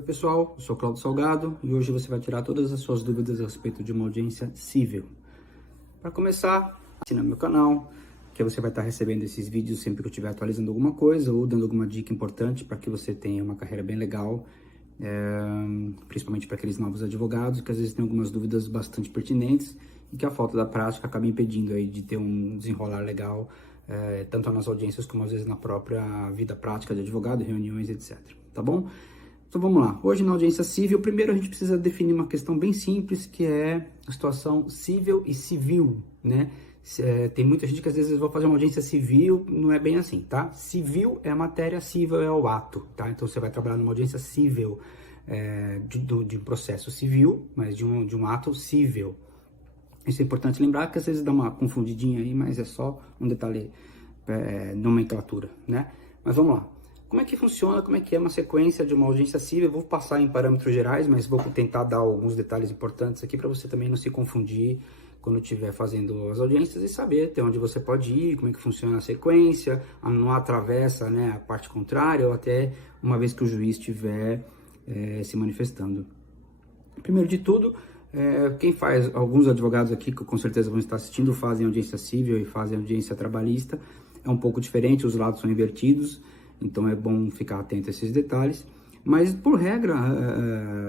Oi pessoal, eu sou Cláudio Salgado e hoje você vai tirar todas as suas dúvidas a respeito de uma audiência civil. Para começar, assina meu canal, que você vai estar recebendo esses vídeos sempre que eu estiver atualizando alguma coisa ou dando alguma dica importante para que você tenha uma carreira bem legal, principalmente para aqueles novos advogados que às vezes têm algumas dúvidas bastante pertinentes e que a falta da prática acaba impedindo aí de ter um desenrolar legal, tanto nas audiências como às vezes na própria vida prática de advogado, reuniões, etc. Tá bom? Então vamos lá. Hoje na audiência civil, primeiro a gente precisa definir uma questão bem simples, que é a situação civil e civil, né? Tem muita gente que às vezes vai fazer uma audiência civil, não é bem assim, tá? Civil é a matéria, civil é o ato, tá? Então você vai trabalhar numa audiência civil, de um processo civil, mas de um ato civil. Isso é importante lembrar, que às vezes dá uma confundidinha aí, mas é só um detalhe, nomenclatura, né? Mas vamos lá. Como é que funciona, como é que é uma sequência de uma audiência civil? Eu vou passar em parâmetros gerais, mas vou tentar dar alguns detalhes importantes aqui para você também não se confundir quando estiver fazendo as audiências e saber até onde você pode ir, como é que funciona a sequência, não atravessa, né, a parte contrária ou até uma vez que o juiz estiver se manifestando. Primeiro de tudo, quem faz, alguns advogados aqui que com certeza vão estar assistindo, fazem audiência civil e fazem audiência trabalhista, é um pouco diferente, os lados são invertidos. Então é bom ficar atento a esses detalhes, mas por regra,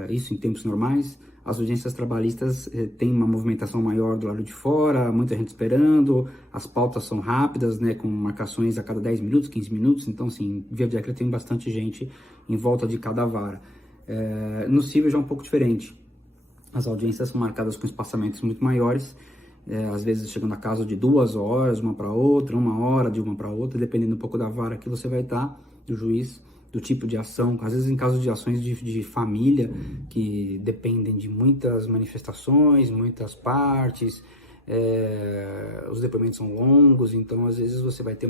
isso em tempos normais, as audiências trabalhistas têm uma movimentação maior do lado de fora, muita gente esperando, as pautas são rápidas, né, com marcações a cada 10 minutos, 15 minutos, então assim, via de regra tem bastante gente em volta de cada vara. No civil já é um pouco diferente, as audiências são marcadas com espaçamentos muito maiores, às vezes chegando a caso de 2 horas, uma para outra, 1 hora de uma para outra, dependendo um pouco da vara que você vai estar, do juiz, do tipo de ação. Às vezes em casos de ações de família, que dependem de muitas manifestações, muitas partes, os depoimentos são longos, então às vezes você vai ter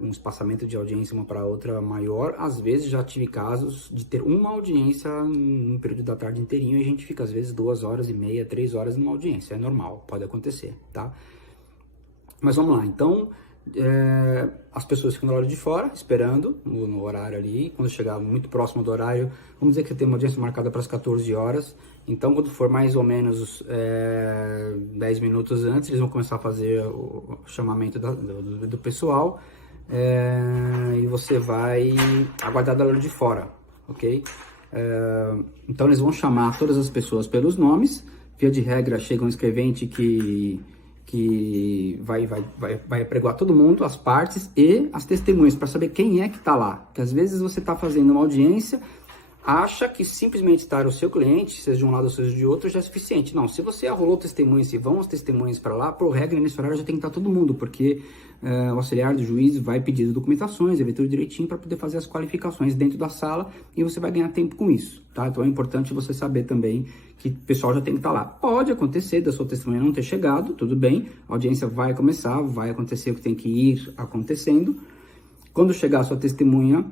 um espaçamento de audiência uma para outra maior. Às vezes já tive casos de ter uma audiência no período da tarde inteirinho e a gente fica às vezes 2h30, 3 horas numa audiência, é normal, pode acontecer, tá? Mas vamos lá, então as pessoas ficam do lado de fora, esperando no horário ali, quando chegar muito próximo do horário, vamos dizer que tem uma audiência marcada para as 14 horas, então quando for mais ou menos 10 minutos antes, eles vão começar a fazer o chamamento do pessoal, e você vai aguardar do lado de fora, ok? Então eles vão chamar todas as pessoas pelos nomes, via de regra chega um escrevente que vai apregoar todo mundo, as partes e as testemunhas, para saber quem é que está lá. Porque às vezes você está fazendo uma audiência, acha que simplesmente estar o seu cliente, seja de um lado ou seja de outro, já é suficiente. Não, se você arrolou testemunhas, se vão as testemunhas para lá, por regra, nesse horário já tem que estar todo mundo, porque o auxiliar do juiz vai pedir as documentações, vai ver tudo direitinho para poder fazer as qualificações dentro da sala e você vai ganhar tempo com isso, tá? Então é importante você saber também que o pessoal já tem que estar lá. Pode acontecer da sua testemunha não ter chegado, tudo bem, a audiência vai começar, vai acontecer o que tem que ir acontecendo. Quando chegar a sua testemunha,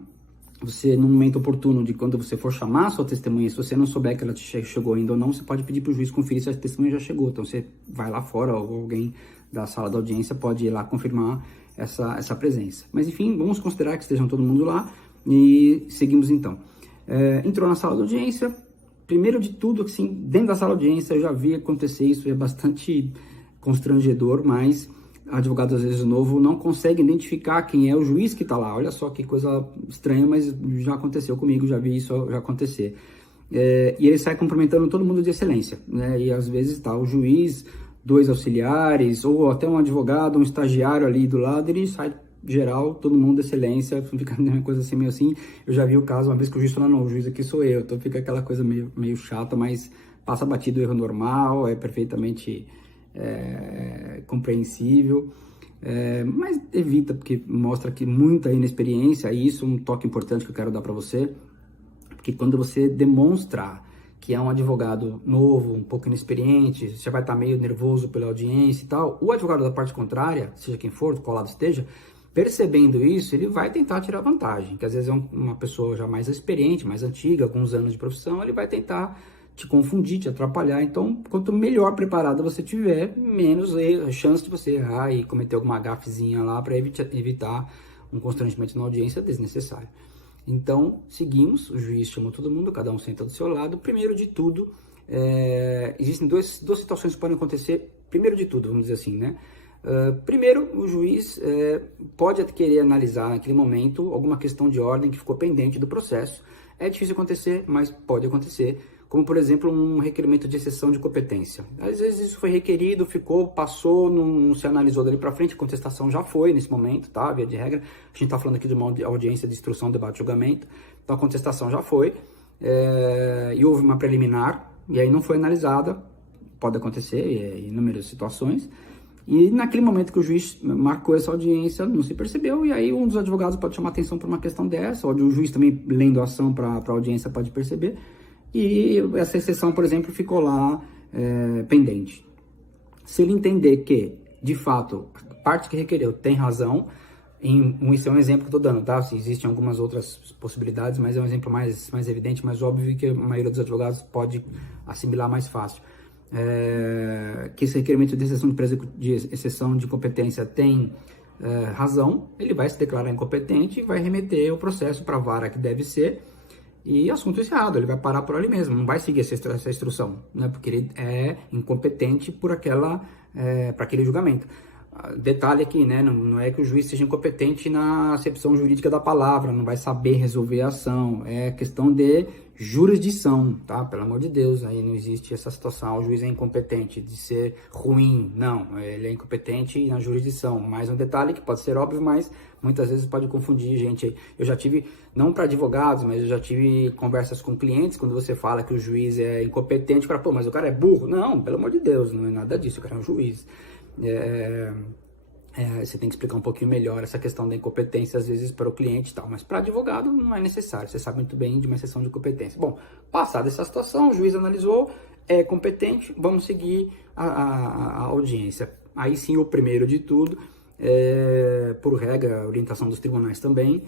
você, no momento oportuno de quando você for chamar a sua testemunha, se você não souber que ela chegou ainda ou não, você pode pedir para o juiz conferir se a testemunha já chegou. Então você vai lá fora, ou alguém da sala da audiência pode ir lá confirmar essa presença. Mas enfim, vamos considerar que estejam todo mundo lá e seguimos então. Entrou na sala da audiência, primeiro de tudo, assim, dentro da sala da audiência eu já vi acontecer isso, é bastante constrangedor, mas advogado às vezes novo não consegue identificar quem é o juiz que está lá. Olha só que coisa estranha, mas já aconteceu comigo, já vi isso já acontecer. E ele sai cumprimentando todo mundo de excelência, né? E às vezes está o juiz, 2 auxiliares, ou até um advogado, um estagiário ali do lado, ele sai geral, todo mundo de excelência, fica uma coisa assim, meio assim. Eu já vi o caso uma vez que o juiz falou, não, o juiz aqui sou eu, então fica aquela coisa meio chata, mas passa batido o erro normal, é perfeitamente compreensível, mas evita, porque mostra que muita inexperiência, e isso é um toque importante que eu quero dar para você, porque quando você demonstrar que é um advogado novo, um pouco inexperiente, você vai estar meio nervoso pela audiência e tal, o advogado da parte contrária, seja quem for, qual lado esteja, percebendo isso, ele vai tentar tirar vantagem, que às vezes é uma pessoa já mais experiente, mais antiga, alguns anos de profissão, ele vai tentar te confundir, te atrapalhar. Então, quanto melhor preparado você tiver, menos chance de você errar e cometer alguma gafezinha lá para evitar um constrangimento na audiência desnecessário. Então, seguimos, o juiz chamou todo mundo, cada um senta do seu lado. Primeiro de tudo, existem duas situações que podem acontecer, primeiro de tudo, vamos dizer assim, né? Primeiro, o juiz pode querer analisar naquele momento alguma questão de ordem que ficou pendente do processo. É difícil acontecer, mas pode acontecer, como por exemplo um requerimento de exceção de competência. Às vezes isso foi requerido, passou, não se analisou dali para frente, a contestação já foi nesse momento, tá? Via de regra, a gente está falando aqui de uma audiência de instrução, debate e julgamento, então a contestação já foi, e houve uma preliminar, e aí não foi analisada, pode acontecer em inúmeras situações, e naquele momento que o juiz marcou essa audiência, não se percebeu, e aí um dos advogados pode chamar atenção para uma questão dessa, ou o juiz também, lendo a ação para a audiência, pode perceber, e essa exceção, por exemplo, ficou lá pendente. Se ele entender que, de fato, a parte que requereu tem razão, isso é um exemplo que eu estou dando, tá? Existem algumas outras possibilidades, mas é um exemplo mais evidente, mais óbvio, que a maioria dos advogados pode assimilar mais fácil. Que esse requerimento de exceção de competência tem razão, ele vai se declarar incompetente e vai remeter o processo para a vara que deve ser, e assunto encerrado, ele vai parar por ali mesmo, não vai seguir essa instrução, né? Porque ele é incompetente para aquele julgamento. Detalhe aqui, né? Não é que o juiz seja incompetente na acepção jurídica da palavra, não vai saber resolver a ação, é questão de jurisdição, tá? Pelo amor de Deus, aí não existe essa situação, o juiz é incompetente de ser ruim, não, ele é incompetente na jurisdição. Mais um detalhe que pode ser óbvio, mas muitas vezes pode confundir gente aí. Eu já tive, não para advogados, mas eu já tive conversas com clientes, quando você fala que o juiz é incompetente, para, pô, mas o cara é burro. Não, pelo amor de Deus, não é nada disso, o cara é um juiz. Você tem que explicar um pouquinho melhor essa questão da incompetência, às vezes, para o cliente e tal, mas para advogado não é necessário, você sabe muito bem de uma exceção de competência. Bom, passada essa situação, o juiz analisou, é competente, vamos seguir a audiência. Aí sim, o primeiro de tudo, por regra, orientação dos tribunais também,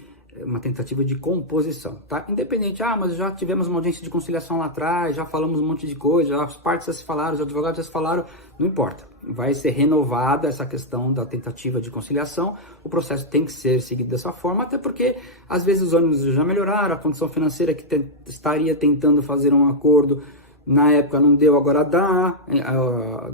uma tentativa de composição, tá? Independente, mas já tivemos uma audiência de conciliação lá atrás, já falamos um monte de coisa, as partes já se falaram, os advogados já se falaram, não importa. Vai ser renovada essa questão da tentativa de conciliação, o processo tem que ser seguido dessa forma, até porque às vezes os ônibus já melhoraram, a condição financeira que estaria tentando fazer um acordo, na época não deu, agora dá,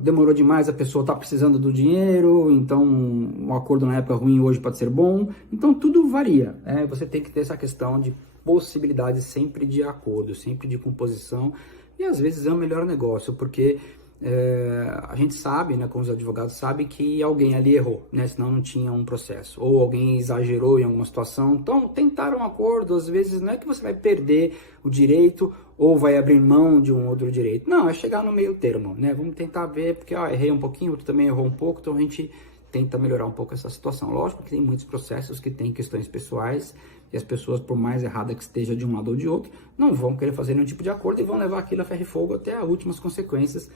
demorou demais, a pessoa está precisando do dinheiro, então um acordo na época ruim hoje pode ser bom, então tudo varia, você tem que ter essa questão de possibilidade sempre de acordo, sempre de composição, e às vezes é o melhor negócio, porque a gente sabe, né, como os advogados sabem, que alguém ali errou, né, senão não tinha um processo, ou alguém exagerou em alguma situação, então tentar um acordo, às vezes não é que você vai perder o direito, ou vai abrir mão de um outro direito, não, é chegar no meio termo, né, vamos tentar ver, porque errei um pouquinho, outro também errou um pouco, então a gente tenta melhorar um pouco essa situação. Lógico que tem muitos processos que têm questões pessoais, e as pessoas, por mais errada que esteja de um lado ou de outro, não vão querer fazer nenhum tipo de acordo e vão levar aquilo a ferro e fogo até as últimas consequências.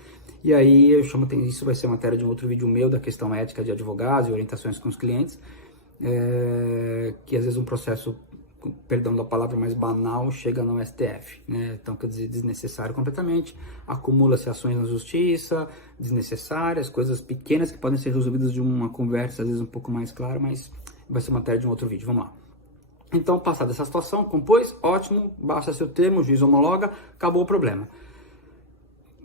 E aí eu chamo, isso vai ser matéria de um outro vídeo meu, da questão ética de advogados e orientações com os clientes, que às vezes um processo, perdão da palavra, mais banal, chega no STF, né? Então, quer dizer, desnecessário completamente, acumula-se ações na justiça, desnecessárias, coisas pequenas que podem ser resolvidas de uma conversa, às vezes um pouco mais clara, mas vai ser matéria de um outro vídeo, vamos lá. Então, passada essa situação, compôs, ótimo, baixa seu termo, o juiz homologa, acabou o problema.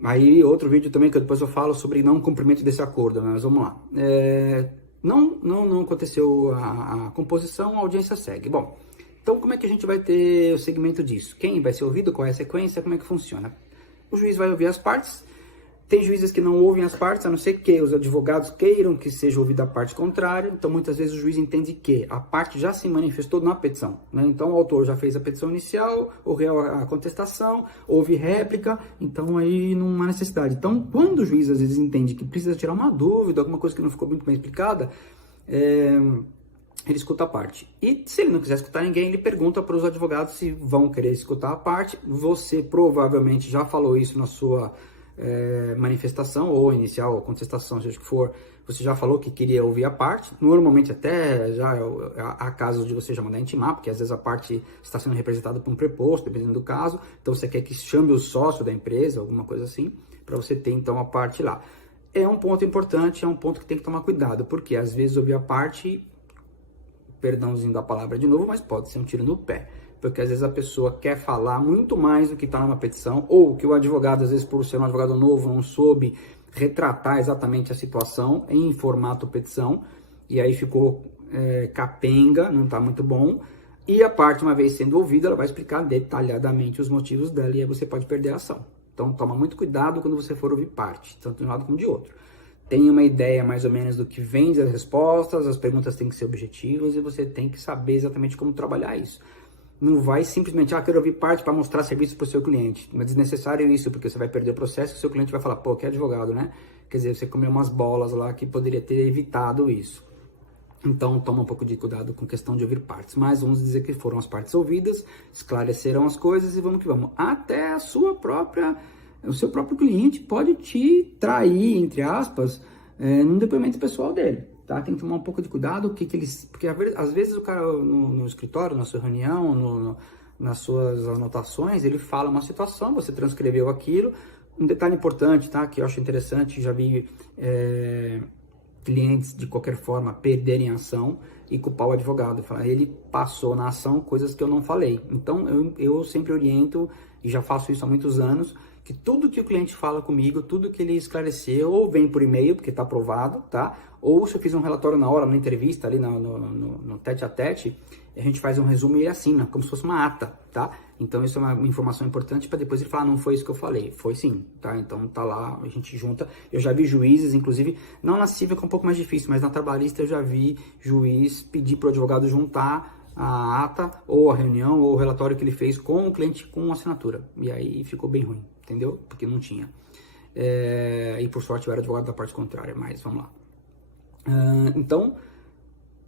Aí, outro vídeo também que depois eu falo sobre não cumprimento desse acordo, mas vamos lá. Não aconteceu a composição, a audiência segue. Bom, então como é que a gente vai ter o segmento disso? Quem vai ser ouvido, qual é a sequência, como é que funciona? O juiz vai ouvir as partes. Tem juízes que não ouvem as partes, a não ser que os advogados queiram que seja ouvida a parte contrária. Então, muitas vezes o juiz entende que a parte já se manifestou na petição, né? Então, o autor já fez a petição inicial, ocorreu a contestação, houve réplica, então aí não há necessidade. Então, quando o juiz às vezes entende que precisa tirar uma dúvida, alguma coisa que não ficou muito bem explicada, ele escuta a parte. E se ele não quiser escutar ninguém, ele pergunta para os advogados se vão querer escutar a parte. Você provavelmente já falou isso na sua manifestação ou inicial ou contestação, seja o que for, você já falou que queria ouvir a parte. Normalmente até já há casos de você já mandar intimar, porque às vezes a parte está sendo representada por um preposto, dependendo do caso, então você quer que chame o sócio da empresa, alguma coisa assim, para você ter então a parte lá. É um ponto importante, é um ponto que tem que tomar cuidado, porque às vezes ouvir a parte, perdãozinho da palavra de novo, mas pode ser um tiro no pé. porque às vezes a pessoa quer falar muito mais do que está numa petição, ou que o advogado, às vezes por ser um advogado novo, não soube retratar exatamente a situação em formato petição, e aí ficou capenga, não está muito bom. E a parte, uma vez sendo ouvida, ela vai explicar detalhadamente os motivos dela, e aí você pode perder a ação. Então toma muito cuidado quando você for ouvir parte, tanto de um lado como de outro. Tenha uma ideia mais ou menos do que vem das respostas, as perguntas têm que ser objetivas e você tem que saber exatamente como trabalhar isso. Não vai simplesmente, quero ouvir parte para mostrar serviço para o seu cliente. Não é desnecessário isso, porque você vai perder o processo e o seu cliente vai falar, pô, que advogado, né? Quer dizer, você comeu umas bolas lá que poderia ter evitado isso. Então, toma um pouco de cuidado com questão de ouvir partes. Mas vamos dizer que foram as partes ouvidas, esclarecerão as coisas e vamos que vamos. Até o seu próprio cliente pode te trair, entre aspas, num depoimento pessoal dele. Tá? Tem que tomar um pouco de cuidado, porque às vezes o cara no escritório, na sua reunião, nas suas anotações, ele fala uma situação, você transcreveu aquilo. Um detalhe importante, tá? Que eu acho interessante, já vi clientes de qualquer forma perderem a ação e culpar o advogado, falar, ele passou na ação coisas que eu não falei. Então eu sempre oriento, e já faço isso há muitos anos, que tudo que o cliente fala comigo, tudo que ele esclareceu, ou vem por e-mail, porque está aprovado, tá? Ou se eu fiz um relatório na hora, na entrevista, ali no tete a tete, a gente faz um resumo e ele assina, como se fosse uma ata, tá? Então isso é uma informação importante para depois ele falar, não foi isso que eu falei. Foi sim, tá? Então tá lá, a gente junta. Eu já vi juízes, inclusive, não na civil que é um pouco mais difícil, mas na trabalhista eu já vi juiz pedir para o advogado juntar a ata, ou a reunião, ou o relatório que ele fez com o cliente com assinatura. E aí ficou bem ruim, entendeu? Porque não tinha. E por sorte eu era advogado da parte contrária, mas vamos lá. Então,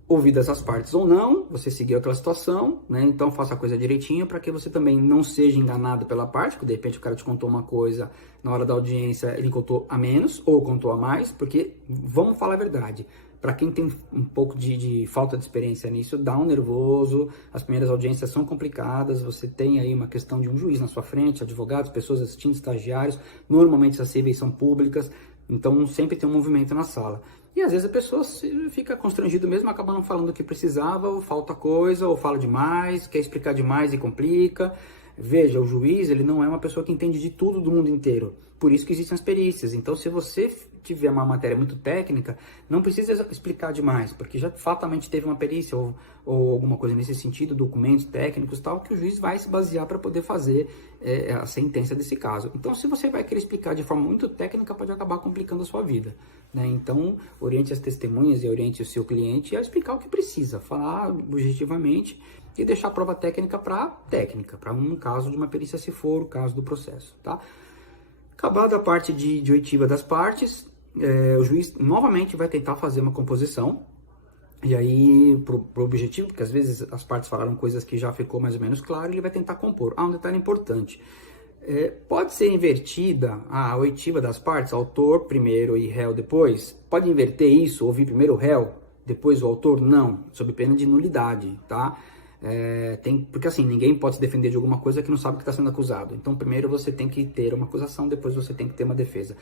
ouvidas as partes ou não, você seguiu aquela situação, né? Então faça a coisa direitinho para que você também não seja enganado pela parte, porque de repente o cara te contou uma coisa, na hora da audiência ele contou a menos ou contou a mais, porque vamos falar a verdade, para quem tem um pouco de falta de experiência nisso, dá um nervoso, as primeiras audiências são complicadas, você tem aí uma questão de um juiz na sua frente, advogados, pessoas assistindo, estagiários, normalmente as cíveis são públicas, então sempre tem um movimento na sala. E às vezes a pessoa fica constrangida mesmo, acaba não falando o que precisava, ou falta coisa, ou fala demais, quer explicar demais e complica. Veja, o juiz, ele não é uma pessoa que entende de tudo do mundo inteiro. Por isso que existem as perícias. Então, se você tiver uma matéria muito técnica, não precisa explicar demais, porque já fatalmente teve uma perícia ou alguma coisa nesse sentido, documentos técnicos e tal, que o juiz vai se basear para poder fazer a sentença desse caso. Então, se você vai querer explicar de forma muito técnica, pode acabar complicando a sua vida, né? Então, oriente as testemunhas e oriente o seu cliente a explicar o que precisa, falar objetivamente e deixar a prova técnica, para um caso de uma perícia, se for o caso do processo, tá? Acabada a parte de oitiva das partes, o juiz novamente vai tentar fazer uma composição, e aí, pro objetivo, porque às vezes as partes falaram coisas que já ficou mais ou menos claro, ele vai tentar compor. Um detalhe importante, pode ser invertida a oitiva das partes, autor primeiro e réu depois? Pode inverter isso, ouvir primeiro o réu, depois o autor? Não, sob pena de nulidade, tá? Porque assim, ninguém pode se defender de alguma coisa que não sabe que está sendo acusado. Então, primeiro você tem que ter uma acusação, depois você tem que ter uma defesa.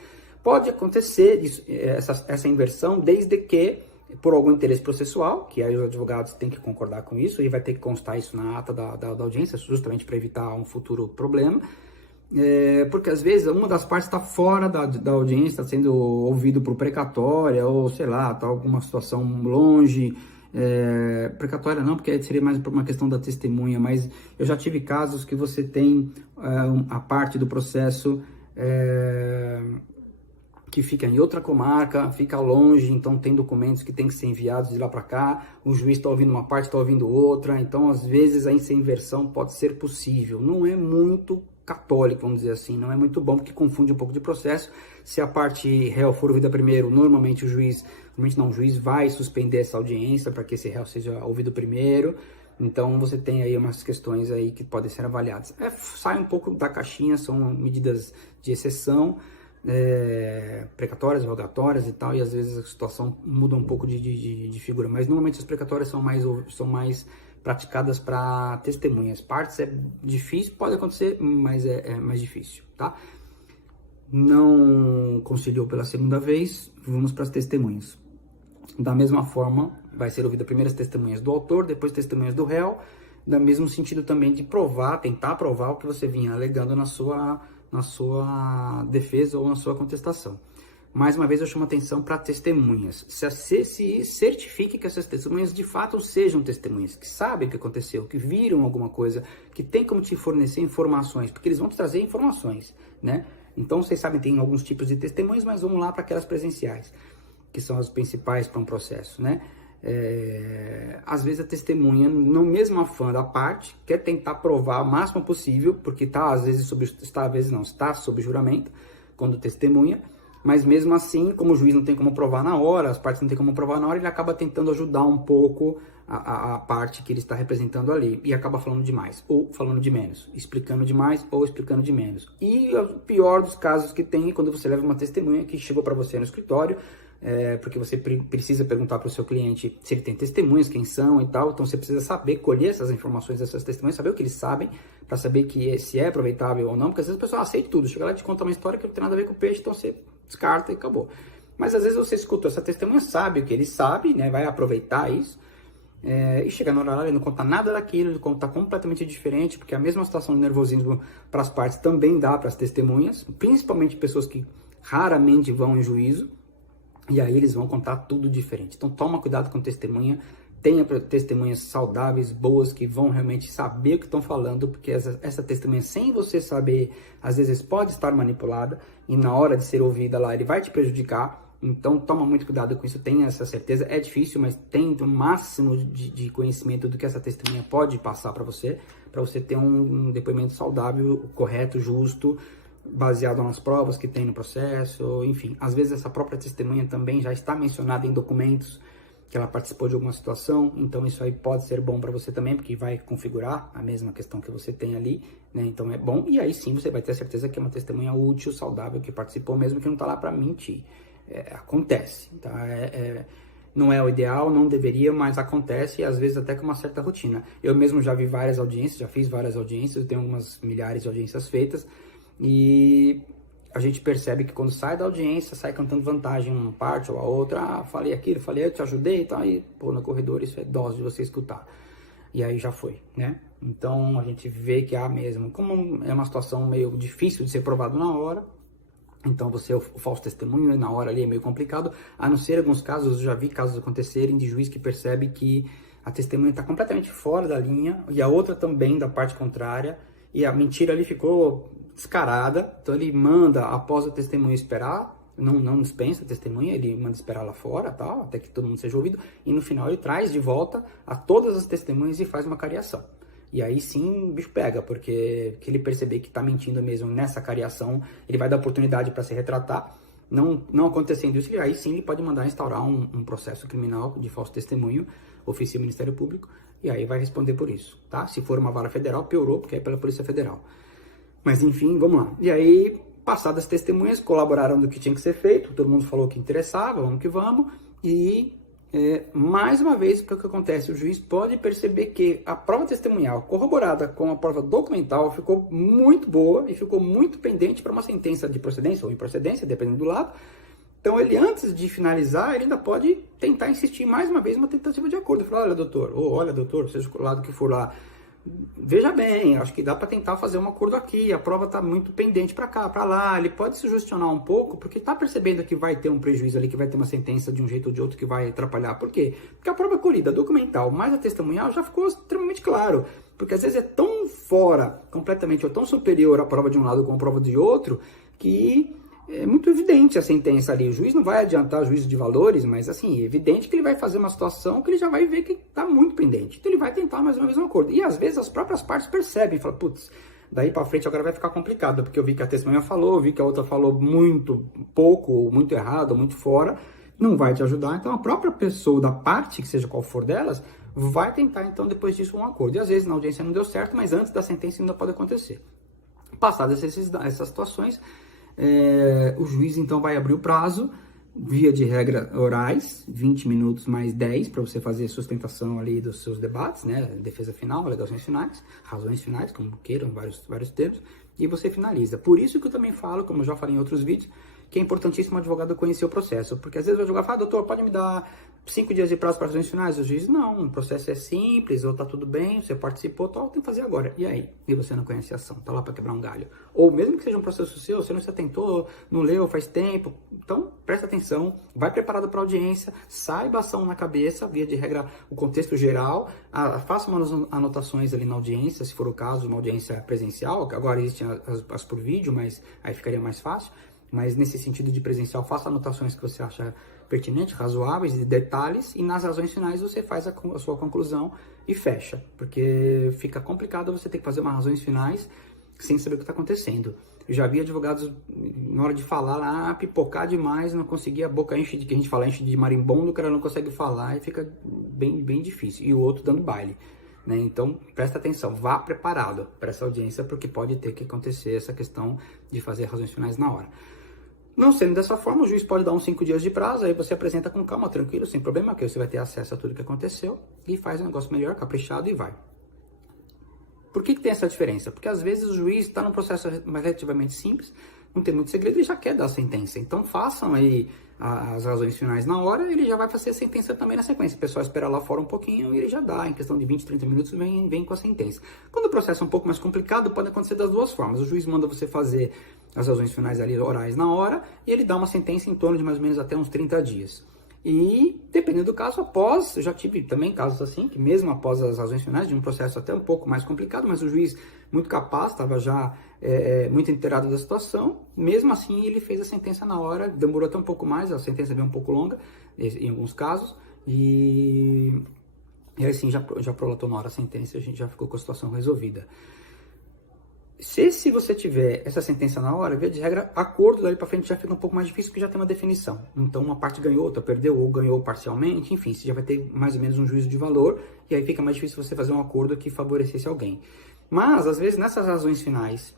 Pode acontecer essa inversão, desde que por algum interesse processual, que aí os advogados têm que concordar com isso, e vai ter que constar isso na ata da audiência, justamente para evitar um futuro problema. Porque às vezes uma das partes está fora da audiência, está sendo ouvido por precatória, ou sei lá, está alguma situação longe. Precatória não, porque seria mais por uma questão da testemunha, mas eu já tive casos que você tem a parte do processo que fica em outra comarca, fica longe, então tem documentos que tem que ser enviados de lá para cá, o juiz está ouvindo uma parte, está ouvindo outra, então às vezes essa inversão pode ser possível. Não é muito católico, vamos dizer assim, não é muito bom, porque confunde um pouco de processo. Se a parte réu for ouvida primeiro, normalmente o juiz vai suspender essa audiência para que esse réu seja ouvido primeiro. Então você tem aí umas questões aí que podem ser avaliadas. Sai um pouco da caixinha, são medidas de exceção, precatórias, rogatórias e tal, e às vezes a situação muda um pouco de figura, mas normalmente as precatórias são mais praticadas para testemunhas. Partes é difícil, pode acontecer, mas é mais difícil, tá? Não conciliou pela segunda vez, vamos para as testemunhas. Da mesma forma, vai ser ouvida primeiro as testemunhas do autor, depois testemunhas do réu, no mesmo sentido também de provar, tentar provar o que você vinha alegando na sua defesa ou na sua contestação. Mais uma vez eu chamo atenção para testemunhas. Se certifique que essas testemunhas de fato sejam testemunhas, que sabem o que aconteceu, que viram alguma coisa, que tem como te fornecer informações, porque eles vão te trazer informações, né? Então vocês sabem, tem alguns tipos de testemunhas, mas vamos lá para aquelas presenciais, que são as principais para um processo, né? Às vezes a testemunha, no mesmo afã da parte, quer tentar provar o máximo possível, porque está sob juramento, quando testemunha, mas mesmo assim, como o juiz não tem como provar na hora, as partes não têm como provar na hora, ele acaba tentando ajudar um pouco a parte que ele está representando ali, e acaba falando demais, ou falando de menos, explicando demais ou explicando de menos. E o pior dos casos que tem é quando você leva uma testemunha que chegou para você no escritório, porque você precisa perguntar para o seu cliente se ele tem testemunhas, quem são e tal, então você precisa saber, colher essas informações dessas testemunhas, saber o que eles sabem, para saber se é aproveitável ou não, porque às vezes a pessoa aceita tudo, chega lá e te conta uma história que não tem nada a ver com o peixe, então você descarta e acabou. Mas às vezes você escutou essa testemunha, sabe o que ele sabe, né, vai aproveitar isso, e chega na hora ele não conta nada daquilo, ele conta completamente diferente, porque a mesma situação de nervosismo para as partes também dá para as testemunhas, principalmente pessoas que raramente vão em juízo, e aí eles vão contar tudo diferente. Então toma cuidado com testemunha, tenha testemunhas saudáveis, boas, que vão realmente saber o que estão falando, porque essa testemunha, sem você saber, às vezes pode estar manipulada, e na hora de ser ouvida lá, ele vai te prejudicar. Então toma muito cuidado com isso, tenha essa certeza. É difícil, mas tem o máximo de conhecimento do que essa testemunha pode passar para você ter um depoimento saudável, correto, justo, baseado nas provas que tem no processo, enfim. Às vezes essa própria testemunha também já está mencionada em documentos, que ela participou de alguma situação, então isso aí pode ser bom para você também, porque vai configurar a mesma questão que você tem ali, né? Então é bom, e aí sim você vai ter a certeza que é uma testemunha útil, saudável, que participou, mesmo que não está lá para mentir. Acontece, tá? Não é o ideal, não deveria, mas acontece, e às vezes até com uma certa rotina. Eu mesmo já vi várias audiências, já fiz várias audiências, eu tenho algumas milhares de audiências feitas, e a gente percebe que quando sai da audiência, sai cantando vantagem uma parte ou a outra, falei aquilo, falei, eu te ajudei e tal, e pô, no corredor isso é dose de você escutar. E aí já foi, né? Então a gente vê que há mesmo, como é uma situação meio difícil de ser provado na hora, então você, o falso testemunho na hora ali é meio complicado, a não ser alguns casos, eu já vi casos acontecerem de juiz que percebe que a testemunha está completamente fora da linha, e a outra também da parte contrária, e a mentira ali ficou descarada, então ele manda, após a testemunha esperar, não dispensa a testemunha, ele manda esperar lá fora, tal, até que todo mundo seja ouvido, e no final ele traz de volta a todas as testemunhas e faz uma cariação. E aí sim o bicho pega, porque que ele perceber que está mentindo mesmo nessa cariação, ele vai dar oportunidade para se retratar. Não acontecendo isso, aí sim ele pode mandar instaurar um processo criminal de falso testemunho, oficia o Ministério Público, e aí vai responder por isso, tá? Se for uma vara federal, piorou, porque é pela Polícia Federal. Mas enfim, vamos lá. E aí, passadas as testemunhas, colaboraram do que tinha que ser feito, todo mundo falou que interessava, vamos que vamos, e mais uma vez, o que acontece? O juiz pode perceber que a prova testemunhal corroborada com a prova documental ficou muito boa e ficou muito pendente para uma sentença de procedência ou improcedência, dependendo do lado. Então, ele, antes de finalizar, ele ainda pode tentar insistir mais uma vez uma tentativa de acordo. Falar, olha, doutor, ou olha, doutor, seja o lado que for lá, veja bem, acho que dá para tentar fazer um acordo aqui, a prova está muito pendente para cá, para lá, ele pode se sugestionar um pouco, porque está percebendo que vai ter um prejuízo ali, que vai ter uma sentença de um jeito ou de outro que vai atrapalhar. Por quê? Porque a prova colhida, documental, mais a testemunhal, já ficou extremamente claro, porque às vezes é tão fora, completamente, ou tão superior a prova de um lado com a prova de outro, que é muito evidente a sentença ali. O juiz não vai adiantar juízo de valores, mas assim, é evidente que ele vai fazer uma situação que ele já vai ver que está muito pendente. Então ele vai tentar mais uma vez um acordo. E às vezes as próprias partes percebem, falam, putz, daí para frente agora vai ficar complicado, porque eu vi que a testemunha falou, eu vi que a outra falou muito pouco, ou muito errado, ou muito fora, não vai te ajudar. Então a própria pessoa da parte, que seja qual for delas, vai tentar então depois disso um acordo. E às vezes na audiência não deu certo, mas antes da sentença ainda pode acontecer. Passadas essas situações, o juiz então vai abrir o prazo, via de regra orais, 20 minutos mais 10 para você fazer sustentação ali dos seus debates, né, defesa final, alegações finais, razões finais, como queiram, vários termos, e você finaliza. Por isso que eu também falo, como eu já falei em outros vídeos, que é importantíssimo o advogado conhecer o processo, porque às vezes o advogado fala, doutor, pode me dar 5 dias de prazo para razões finais, o juiz, não, o processo é simples, ou tá tudo bem, você participou, tal, tem que fazer agora. E aí? E você não conhece a ação, tá lá para quebrar um galho. Ou mesmo que seja um processo seu, você não se atentou, não leu faz tempo, então presta atenção, vai preparado para audiência, saiba a ação na cabeça, via de regra, o contexto geral, faça umas anotações ali na audiência, se for o caso, uma audiência presencial, agora existem as por vídeo, mas aí ficaria mais fácil. Mas nesse sentido de presencial, faça anotações que você acha pertinentes, razoáveis, de detalhes, e nas razões finais você faz a sua conclusão e fecha, porque fica complicado você ter que fazer umas razões finais sem saber o que está acontecendo. Eu já vi advogados, na hora de falar lá, pipocar demais, não conseguia, a boca enche de, que a gente fala, enche de marimbondo, o cara não consegue falar e fica bem difícil, e o outro dando baile. Né? Então, presta atenção, vá preparado para essa audiência, porque pode ter que acontecer essa questão de fazer razões finais na hora. Não sendo dessa forma, o juiz pode dar uns 5 dias de prazo, aí você apresenta com calma, tranquilo, sem problema, que você vai ter acesso a tudo que aconteceu e faz um negócio melhor, caprichado e vai. Por que tem essa diferença? Porque às vezes o juiz está num processo relativamente simples, não tem muito segredo e já quer dar a sentença. Então façam aí as razões finais na hora, ele já vai fazer a sentença também na sequência. O pessoal espera lá fora um pouquinho e ele já dá, em questão de 20, 30 minutos, vem com a sentença. Quando o processo é um pouco mais complicado, pode acontecer das duas formas. O juiz manda você fazer as razões finais ali orais na hora e ele dá uma sentença em torno de mais ou menos até uns 30 dias. E, dependendo do caso, após, eu já tive também casos assim, que mesmo após as razões finais, de um processo até um pouco mais complicado, mas o juiz muito capaz, estava já muito inteirado da situação, mesmo assim ele fez a sentença na hora, demorou até um pouco mais, a sentença veio um pouco longa, em alguns casos, e aí assim, já prolatou na hora a sentença, a gente já ficou com a situação resolvida. Se você tiver essa sentença na hora, via de regra, acordo dali para frente já fica um pouco mais difícil, porque já tem uma definição. Então, uma parte ganhou, outra perdeu, ou ganhou parcialmente, enfim, você já vai ter mais ou menos um juízo de valor, e aí fica mais difícil você fazer um acordo que favorecesse alguém. Mas, às vezes, nessas razões finais,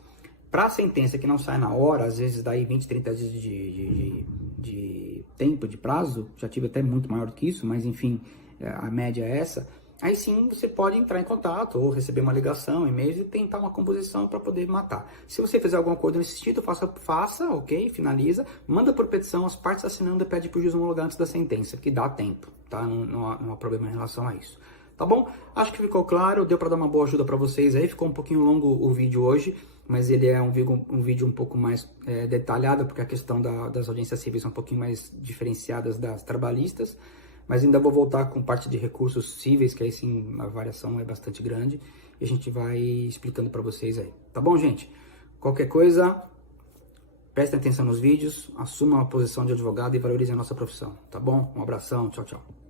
para a sentença que não sai na hora, às vezes daí 20, 30 dias de tempo, de prazo, já tive até muito maior do que isso, mas enfim, a média é essa. Aí sim você pode entrar em contato ou receber uma ligação, e-mail e tentar uma composição para poder matar. Se você fizer algum acordo nesse sentido, faça, ok, finaliza, manda por petição, as partes assinando e pede para o juiz homologar antes da sentença, que dá tempo, tá? Não há problema em relação a isso. Tá bom? Acho que ficou claro, deu para dar uma boa ajuda para vocês aí, ficou um pouquinho longo o vídeo hoje, mas ele é um vídeo um pouco mais detalhado, porque a questão das audiências civis é um pouquinho mais diferenciadas das trabalhistas. Mas ainda vou voltar com parte de recursos cíveis, que aí sim a variação é bastante grande, e a gente vai explicando para vocês aí. Tá bom, gente? Qualquer coisa, prestem atenção nos vídeos, assumam a posição de advogado e valorizem a nossa profissão, tá bom? Um abração, tchau, tchau.